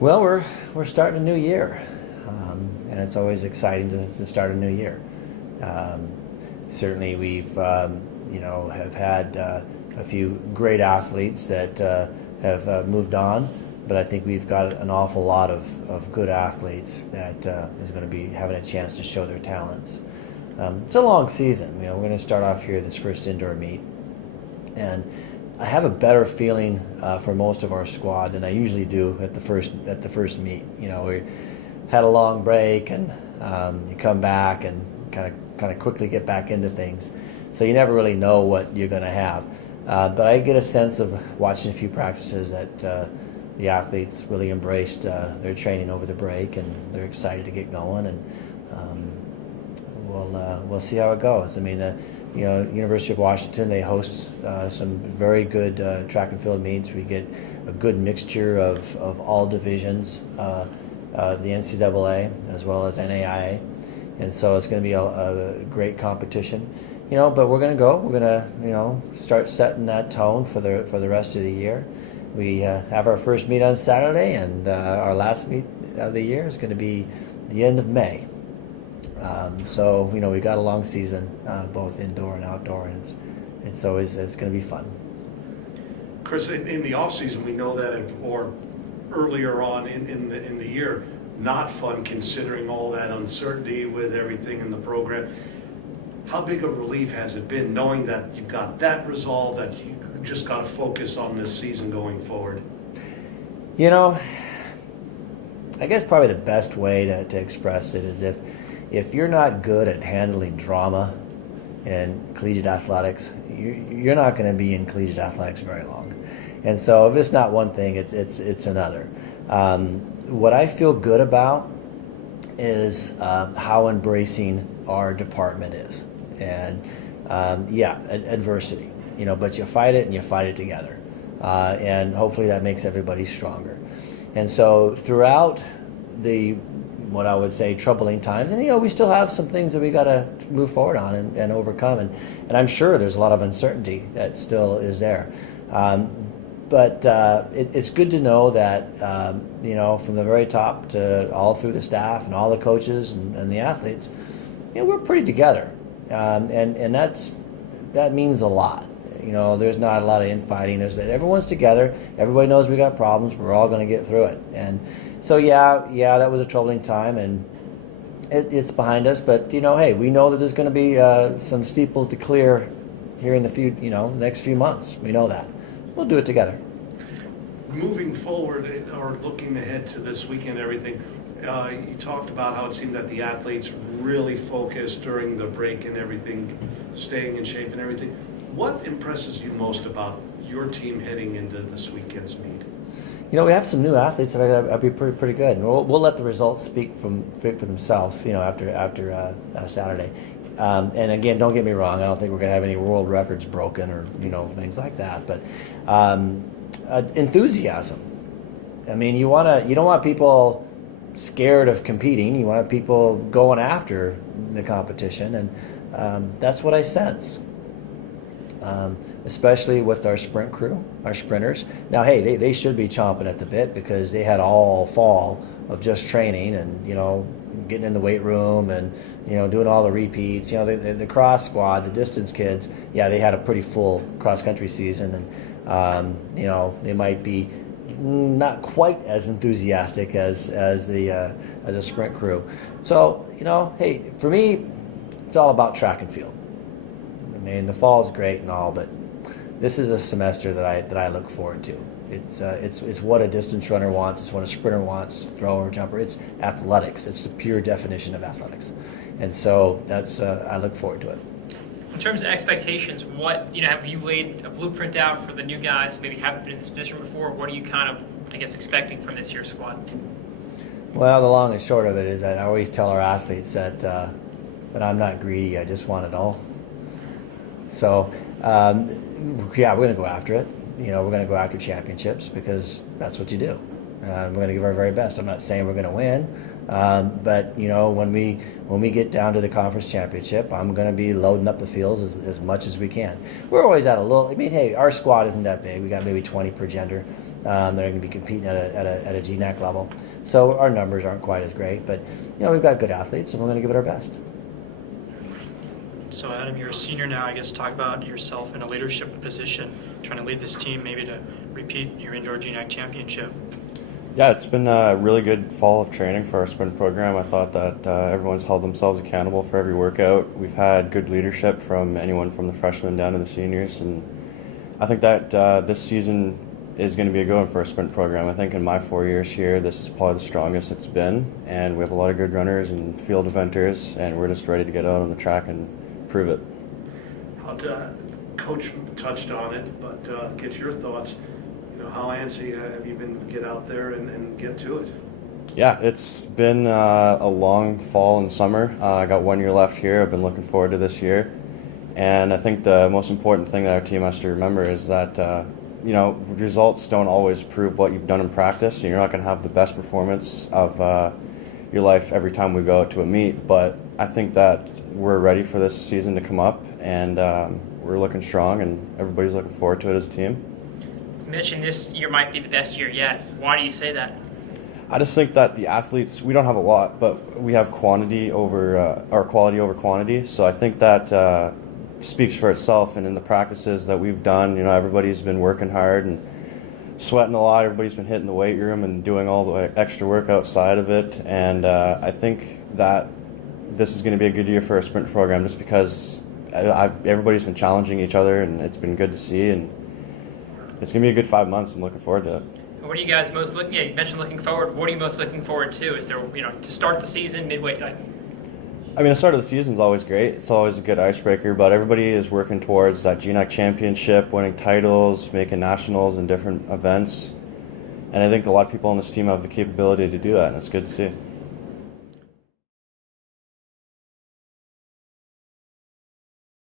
Well, we're starting a new year, and it's always exciting to start a new year. Um, Certainly, we've have had a few great athletes that have moved on, but I think we've got an awful lot of good athletes that is going to be having a chance to show their talents. It's a long season. We're going to start off here this first indoor meet, and I have a better feeling for most of our squad than I usually do at the first meet. We had a long break, and you come back and kind of quickly get back into things, so you never really know what you're going to have. But I get a sense of watching a few practices that the athletes really embraced their training over the break, and they're excited to get going, and we'll see how it goes. I mean, University of Washington, they host some very good track and field meets. We get a good mixture of all divisions, the NCAA as well as NAIA, and so it's going to be a great competition. But we're going to go. We're going to start setting that tone for the rest of the year. We have our first meet on Saturday, and our last meet of the year is going to be the end of May. So we got a long season, both indoor and outdoor, and it's going to be fun. Chris, in the off season, we know that, or earlier on in the year, not fun considering all that uncertainty with everything in the program. How big a relief has it been knowing that you've got that resolved, that you just got to focus on this season going forward? I guess probably the best way to express it is if you're not good at handling drama in collegiate athletics, you're not going to be in collegiate athletics very long. And so if it's not one thing, it's another. What I feel good about is how embracing our department is. And adversity, but you fight it and you fight it together. And hopefully that makes everybody stronger. And so throughout what I would say troubling times, and we still have some things that we got to move forward on and overcome, and I'm sure there's a lot of uncertainty that still is there. But it's good to know that from the very top to all through the staff and all the coaches and the athletes, we're pretty together, and that means a lot. There's not a lot of infighting. Everyone's together. Everybody knows we got problems. We're all going to get through it. And so that was a troubling time, and it's behind us. But hey, we know that there's going to be some steeples to clear here in the next few months. We know that. We'll do it together. Moving forward, or looking ahead to this weekend, everything. You talked about how it seemed that the athletes really focused during the break and everything, staying in shape and everything. What impresses you most about your team heading into this weekend's meet? We have some new athletes that are be pretty good, and we'll let the results speak for themselves. After Saturday. And again, don't get me wrong. I don't think we're going to have any world records broken or things like that. But enthusiasm. I mean, you don't want people scared of competing. You want people going after the competition, and that's what I sense. Especially with our sprint crew, our sprinters. Now, hey, they should be chomping at the bit because they had all fall of just training and getting in the weight room and doing all the repeats. The cross squad, the distance kids, they had a pretty full cross country season, and they might be not quite as enthusiastic as a sprint crew. So hey, for me, it's all about track and field. I mean, the fall is great and all, but this is a semester that I look forward to. It's what a distance runner wants. It's what a sprinter wants, thrower, jumper. It's athletics. It's the pure definition of athletics, and so that's I look forward to it. In terms of expectations, what have you laid a blueprint out for the new guys? Maybe haven't been in this position before. What are you kind of, expecting from this year's squad? Well, the long and short of it is that I always tell our athletes that I'm not greedy. I just want it all. So we're going to go after it. We're going to go after championships because that's what you do. We're going to give our very best. I'm not saying we're going to win, but when we get down to the conference championship, I'm going to be loading up the fields as much as we can. We're always at a little. I mean, hey, our squad isn't that big. We got maybe 20 per gender, They're going to be competing at a GNAC level. So our numbers aren't quite as great, but we've got good athletes, and we're going to give it our best. So Adam, you're a senior now. I guess talk about yourself in a leadership position, trying to lead this team maybe to repeat your indoor GNAC championship. Yeah, it's been a really good fall of training for our sprint program. I thought that everyone's held themselves accountable for every workout. We've had good leadership from anyone from the freshmen down to the seniors, and I think that this season is going to be a good one for our sprint program. I think in my 4 years here, this is probably the strongest it's been, and we have a lot of good runners and field eventers, and we're just ready to get out on the track and prove it. Coach touched on it, but get your thoughts. How antsy have you been to get out there and get to it? Yeah, it's been a long fall and summer. I got 1 year left here. I've been looking forward to this year. And I think the most important thing that our team has to remember is that, results don't always prove what you've done in practice. You're not going to have the best performance of your life every time we go out to a meet. But I think that we're ready for this season to come up, and we're looking strong, and everybody's looking forward to it as a team. You mentioned this year might be the best year yet. Why do you say that? I just think that the athletes, we don't have a lot, but we have quality over quantity. So I think that speaks for itself. And in the practices that we've done, everybody's been working hard and sweating a lot. Everybody's been hitting the weight room and doing all the extra work outside of it. And I think that this is going to be a good year for our sprint program, just because everybody's been challenging each other, and it's been good to see. And it's going to be a good 5 months. I'm looking forward to it. What are you guys most looking? Yeah, you mentioned looking forward. What are you most looking forward to? Is there, to start the season midway? The start of the season is always great. It's always a good icebreaker, but everybody is working towards that GNAC championship, winning titles, making nationals and different events. And I think a lot of people on this team have the capability to do that, and it's good to see.